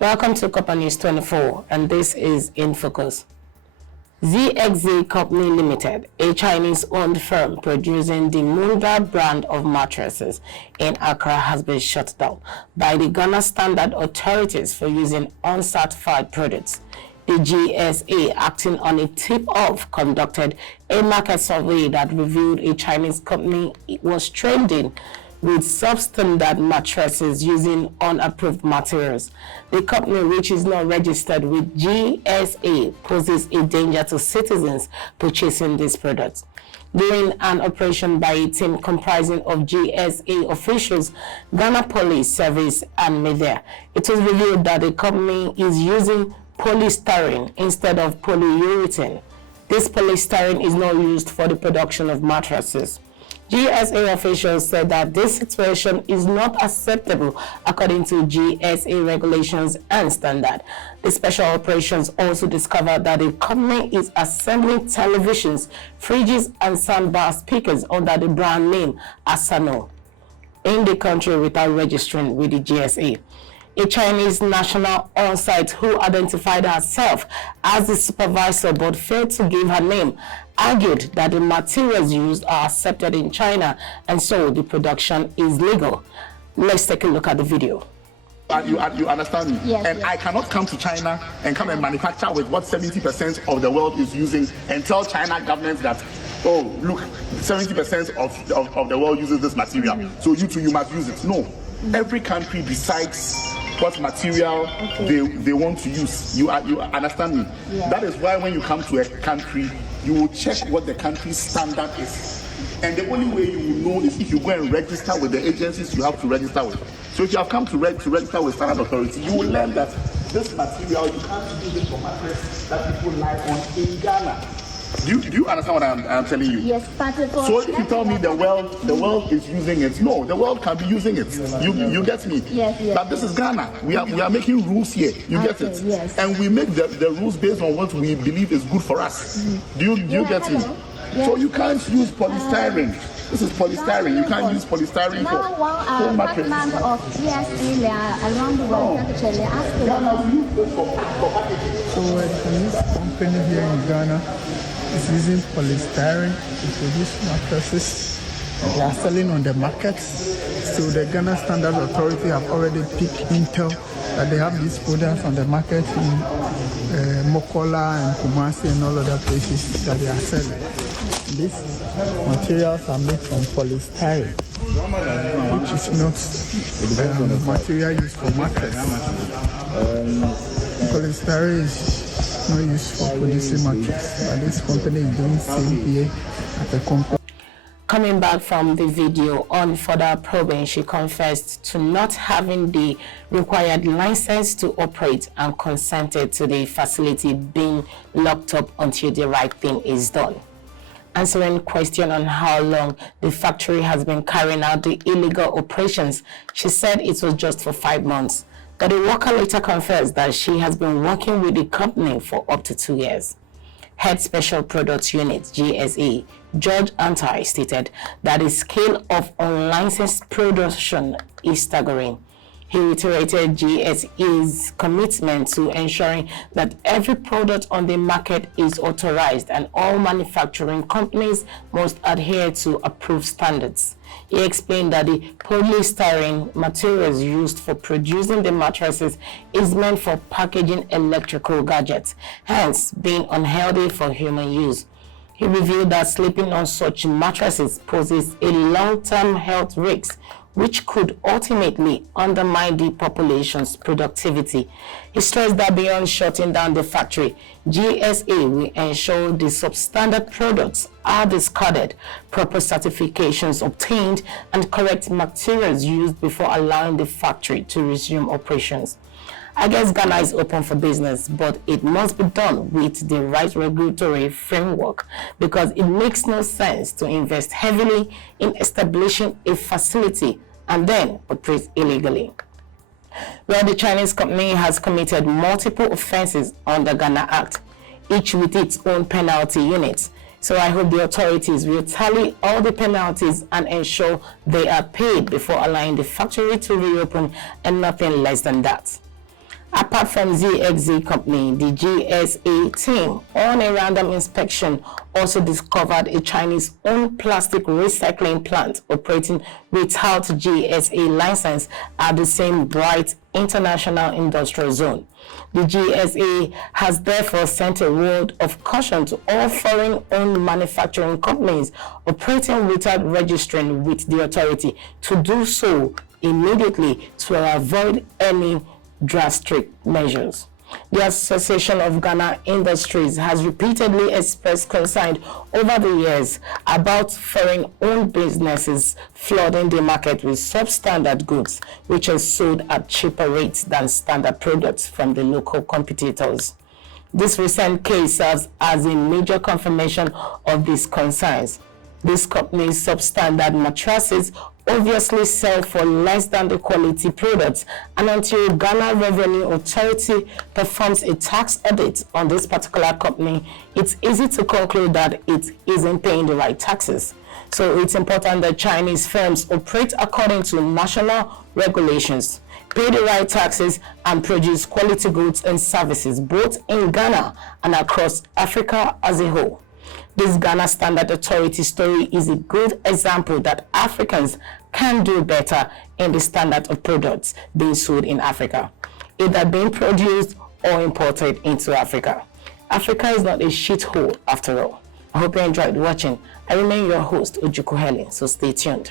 Welcome to Copper News 24, and this is In Focus. ZXZ Company Limited, a Chinese-owned firm producing the Munda brand of mattresses in Accra, has been shut down by the Ghana Standard authorities for using uncertified products. The GSA, acting on a tip-off, conducted a market survey that revealed a Chinese company was trading with substandard mattresses using unapproved materials. The company, which is not registered with GSA, poses a danger to citizens purchasing these products. During an operation by a team comprising of GSA officials, Ghana Police Service and media, it was revealed that the company is using polystyrene instead of polyurethane. This polystyrene is not used for the production of mattresses. GSA officials said that this situation is not acceptable according to GSA regulations and standard. The special operations also discovered that the company is assembling televisions, fridges, and soundbar speakers under the brand name Asano in the country without registering with the GSA. A Chinese national on site who identified herself as the supervisor but failed to give her name argued that the materials used are accepted in China and so the production is legal. Let's take a look at the video. You understand me? Yes, and yes. I cannot come to China and come and manufacture with what 70% of the world is using and tell China government that, oh, look, 70% of the world uses this material, so you too, you must use it. No. Every country decides what material they want to use. You understand me? Yeah. That is why when you come to a country, you will check what the country's standard is. And the only way you will know is if you go and register with the agencies you have to register with. So if you have come to register with Standard Authority, you will learn that this material, you can't use it for mattress that people lie on in Ghana. Do you understand what I'm telling you? Yes, but so if you tell me the world is using it, no, the world can be using it. You get me? Yes, yes. But this is Ghana. We are making rules here. You get it? Yes. And we make the rules based on what we believe is good for us. Do you get me? Yes. So you can't use polystyrene. This is polystyrene. You can't use polystyrene now for one mattresses. partner of GSA, they are around the world. Actually, they ask them. Ghana, we use this for packaging. So a Chinese company here in Ghana is using polystyrene to produce mattresses. They are selling on the market. So the Ghana Standard Authority have already picked intel that they have these products on the market in Mokola and Kumasi and all other places that they are selling. These materials are made from polystyrene, which is not material used for mattress. Polystyrene is not used for producing mattress, but this company is doing same here at the company. Coming back from the video, on further probing, she confessed to not having the required license to operate and consented to the facility being locked up until the right thing is done. Answering question on how long the factory has been carrying out the illegal operations, she said it was just for 5 months. But the worker later confessed that she has been working with the company for up to 2 years. Head Special Products Unit, GSA, George Antai, stated that the scale of unlicensed production is staggering. He reiterated GSA's commitment to ensuring that every product on the market is authorized and all manufacturing companies must adhere to approved standards. He explained that the polystyrene materials used for producing the mattresses is meant for packaging electrical gadgets, hence being unhealthy for human use. He revealed that sleeping on such mattresses poses a long-term health risk, which could ultimately undermine the population's productivity. He stressed that beyond shutting down the factory, GSA will ensure the substandard products are discarded, proper certifications obtained, and correct materials used before allowing the factory to resume operations. I guess Ghana is open for business, but it must be done with the right regulatory framework because it makes no sense to invest heavily in establishing a facility and then operate illegally. Well, the Chinese company has committed multiple offenses under Ghana Act, each with its own penalty units. So I hope the authorities will tally all the penalties and ensure they are paid before allowing the factory to reopen and nothing less than that. Apart from ZXZ Company, the GSA team on a random inspection also discovered a Chinese-owned plastic recycling plant operating without GSA license at the same Bright International Industrial Zone. The GSA has therefore sent a word of caution to all foreign-owned manufacturing companies operating without registering with the authority to do so immediately to avoid any drastic measures. The Association of Ghana Industries has repeatedly expressed concern over the years about foreign-owned businesses flooding the market with substandard goods, which are sold at cheaper rates than standard products from the local competitors. This recent case serves as a major confirmation of these concerns. These companies' substandard mattresses obviously sell for less than the quality products, and until Ghana Revenue Authority performs a tax audit on this particular company, it's easy to conclude that it isn't paying the right taxes. So it's important that Chinese firms operate according to national regulations, pay the right taxes, and produce quality goods and services both in Ghana and across Africa as a whole. This Ghana Standard Authority story is a good example that Africans can do better in the standard of products being sold in Africa, either being produced or imported into Africa. Africa is not a shithole after all. I hope you enjoyed watching. I remain your host, Ojukwu Helen, so stay tuned.